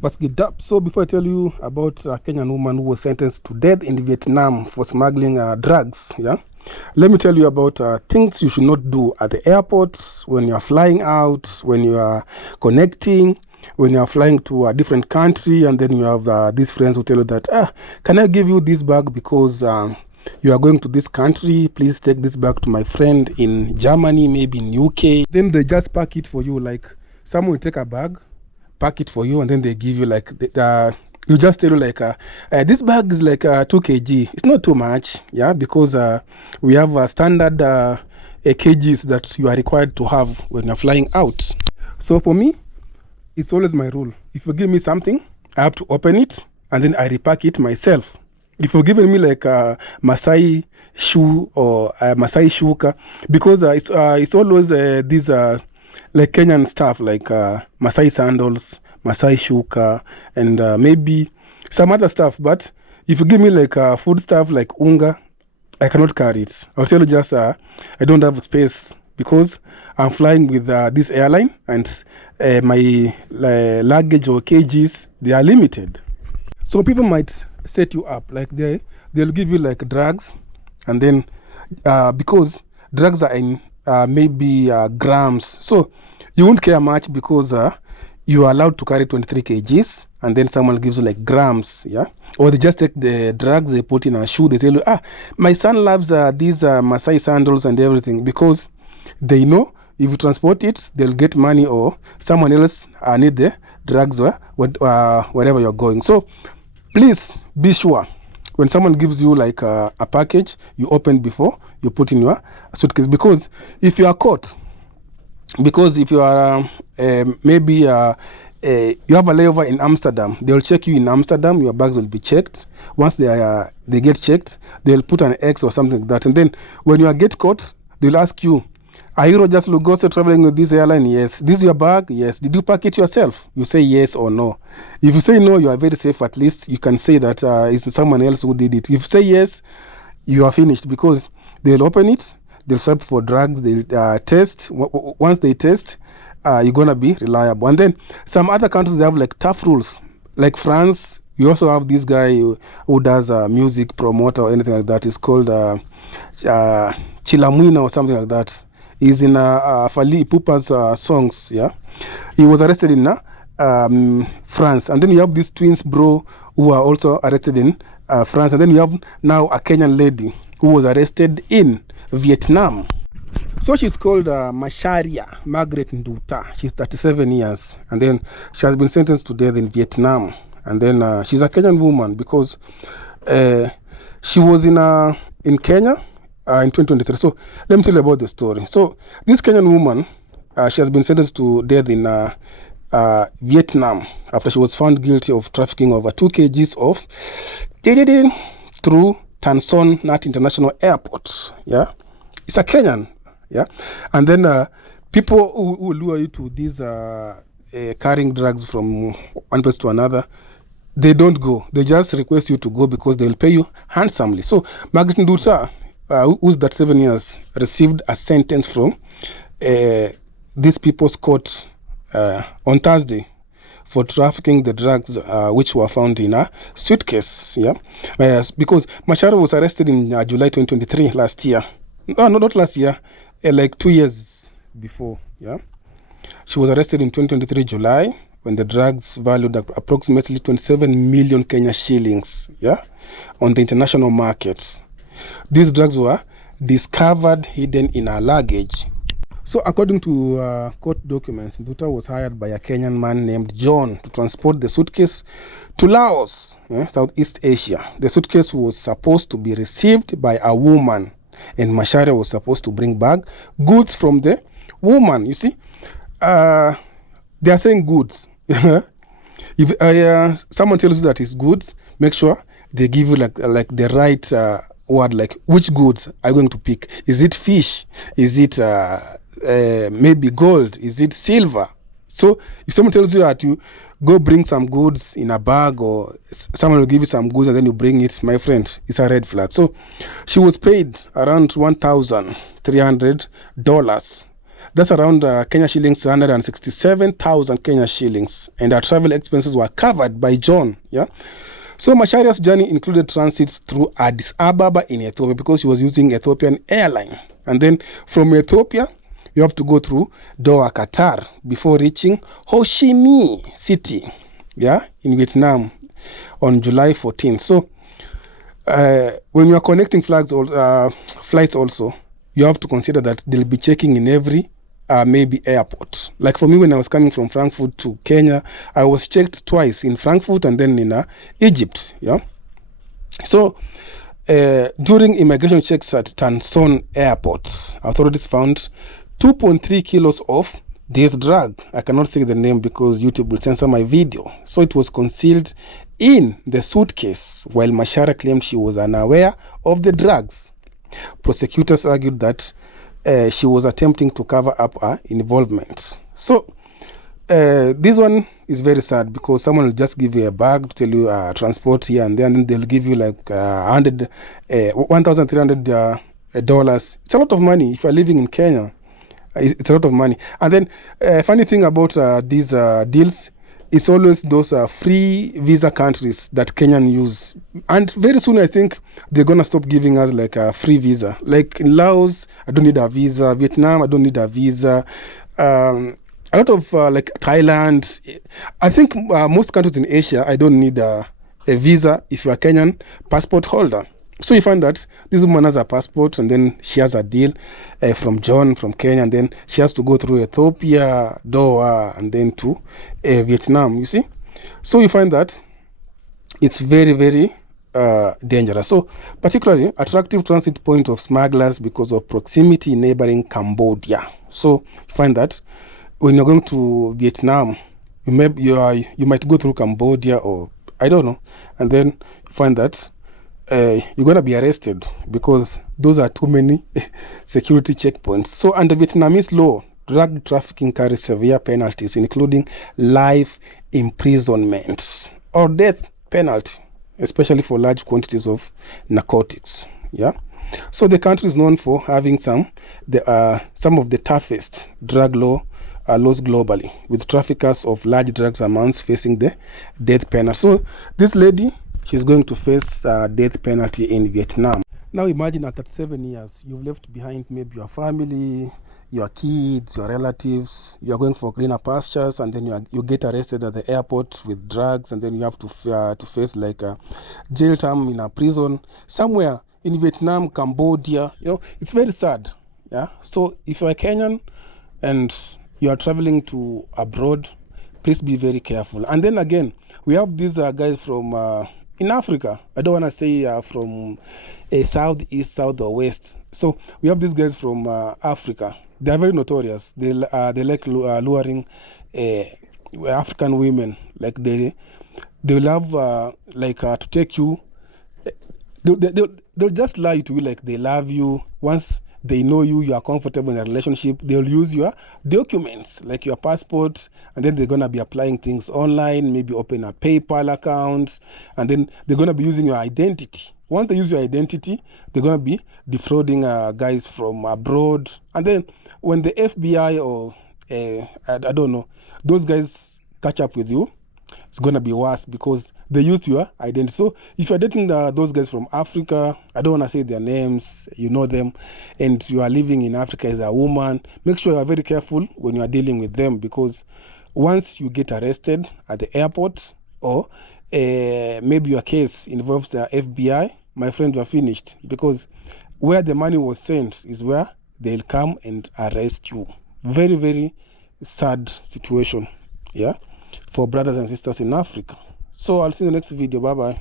But get up. So before I tell you about a Kenyan woman who was sentenced to death in Vietnam for smuggling drugs, yeah, let me tell you about things you should not do at the airport when you are flying out, when you are connecting, when you are flying to a different country, and then you have these friends who tell you that, can I give you this bag because you are going to this country? Please take this bag to my friend in Germany, maybe in UK. Then they just pack it for you, like someone will take a bag, pack it for you, and then they give you like you just tell you like this bag is like 2 kg. It's not too much, yeah, because we have standard kgs that you are required to have when you're flying out. So for me, it's always my rule. If you give me something, I have to open it and then I repack it myself. If you're giving me like a Masai shoe or a Masai shuka, because it's always these like Kenyan stuff, like Masai sandals, Masai shuka, and maybe some other stuff. But if you give me like food stuff like unga, I cannot carry it. I'll tell you just I don't have space because I'm flying with this airline, and my luggage or kgs, they are limited. So people might set you up, like they'll give you like drugs, and then because drugs are in maybe grams, so you won't care much because you are allowed to carry 23 kgs, and then someone gives you like grams, yeah, or they just take the drugs, they put in a shoe, they tell you, my son loves these Masai sandals and everything, because they know if you transport it, they'll get money, or someone else need the drugs wherever you're going. So please be sure when someone gives you like a package, you open before you put in your suitcase, because if you are caught, because if you are maybe you have a layover in Amsterdam, they'll check you in Amsterdam, your bags will be checked. Once they get checked, they'll put an X or something like that, and then when you get caught, they'll ask you, are you Rogers Lugoso traveling with this airline? Yes. This is your bag? Yes. Did you pack it yourself? You say yes or no. If you say no, you are very safe. At least you can say that it's someone else who did it. If you say yes, you are finished, because they'll open it, they'll search for drugs, they'll test. Once they test, you're going to be reliable. And then some other countries, they have like tough rules. Like France, you also have this guy who does music promoter or anything like that. It's called Chilamwina or something like that. He's in Fally Ipupa's songs, yeah. He was arrested in France. And then you have these twins bro who are also arrested in France. And then you have now a Kenyan lady who was arrested in Vietnam. So she's called Masharia Margaret Nduta. She's 37 years. And then she has been sentenced to death in Vietnam. And then she's a Kenyan woman because she was in Kenya in 2023. So let me tell you about the story. So this Kenyan woman, she has been sentenced to death in Vietnam after she was found guilty of trafficking over 2 kgs of through Tan Son Nhat International Airport. Yeah, it's a Kenyan. Yeah, and then people who lure you to these carrying drugs from one place to another, they don't go. They just request you to go because they'll pay you handsomely. So Margaret Nduta, who's that 7 years, received a sentence from these people's court on Thursday for trafficking the drugs which were found in a suitcase. Yeah, because Macharo was arrested in July 2023 last year. No, not last year, like 2 years before. Yeah, she was arrested in 2023 July when the drugs valued approximately 27 million Kenya shillings. Yeah, on the international markets. These drugs were discovered hidden in her luggage. So according to court documents, Nduta was hired by a Kenyan man named John to transport the suitcase to Laos, Southeast Asia. The suitcase was supposed to be received by a woman, and Macharia was supposed to bring back goods from the woman. You see, they are saying goods. If someone tells you that it's goods, make sure they give you like the right word, like which goods are you going to pick. Is it fish? Is it maybe gold? Is it silver? So if someone tells you that you go bring some goods in a bag, or someone will give you some goods and then you bring it, my friend, it's a red flag. So she was paid around $1,300. That's around Kenya shillings 167,000 Kenya shillings, and our travel expenses were covered by John. Yeah. So Masharia's journey included transit through Addis Ababa in Ethiopia because she was using Ethiopian airline, and then from Ethiopia you have to go through Doha, Qatar, before reaching Ho Chi Minh City, yeah, in Vietnam on July 14th. So when you are connecting flights also, you have to consider that they'll be checking in every maybe airport. Like for me, when I was coming from Frankfurt to Kenya, I was checked twice, in Frankfurt and then in Egypt. Yeah. So during immigration checks at Tanson Airport, authorities found 2.3 kilos of this drug. I cannot say the name because YouTube will censor my video. So it was concealed in the suitcase, while Mashara claimed she was unaware of the drugs. Prosecutors argued that she was attempting to cover up her involvement. So this one is very sad because someone will just give you a bag to tell you transport here and then they'll give you like $1,300. It's a lot of money if you're living in Kenya. It's a lot of money. And then funny thing about these deals, it's always those free visa countries that Kenyan use. And very soon, I think they're going to stop giving us like a free visa. Like in Laos, I don't need a visa. Vietnam, I don't need a visa. A lot of like Thailand. I think most countries in Asia, I don't need a visa if you're a Kenyan passport holder. So you find that this woman has a passport and then she has a deal from John from Kenya, and then she has to go through Ethiopia, Doha, and then to Vietnam, you see. So you find that it's very, very dangerous. So particularly attractive transit point of smugglers because of proximity in neighboring Cambodia. So you find that when you're going to Vietnam, you might go through Cambodia or I don't know, and then you find that you're going to be arrested because those are too many security checkpoints. So under Vietnamese law, drug trafficking carries severe penalties, including life imprisonment or death penalty, especially for large quantities of narcotics. Yeah. So the country is known for having some of the toughest drug laws globally, with traffickers of large drugs amounts facing the death penalty. So this lady, she's going to face death penalty in Vietnam. Now imagine at 37 years, you've left behind maybe your family, your kids, your relatives, you're going for greener pastures, and then you get arrested at the airport with drugs, and then you have to face like a jail term in a prison somewhere in Vietnam, Cambodia. You know, it's very sad. Yeah. So if you're a Kenyan and you are traveling to abroad, please be very careful. And then again, we have these guys from in Africa. I don't want to say from south, east, south, or west. So we have these guys from Africa. They are very notorious. They like luring African women. Like they love to take you. They'll just lie to you like they love you. Once they know you are comfortable in a relationship, they'll use your documents, like your passport, and then they're going to be applying things online, maybe open a PayPal account, and then they're going to be using your identity. Once they use your identity, they're going to be defrauding guys from abroad. And then when the FBI or, I don't know, those guys catch up with you, it's going to be worse because they used your identity. So if you're dating those guys from Africa, I don't want to say their names, you know them, and you are living in Africa as a woman, make sure you are very careful when you are dealing with them, because once you get arrested at the airport or maybe your case involves the FBI, my friend, you are finished, because where the money was sent is where they'll come and arrest you. Very, very sad situation, yeah, for brothers and sisters in Africa. So I'll see you in the next video. Bye-bye.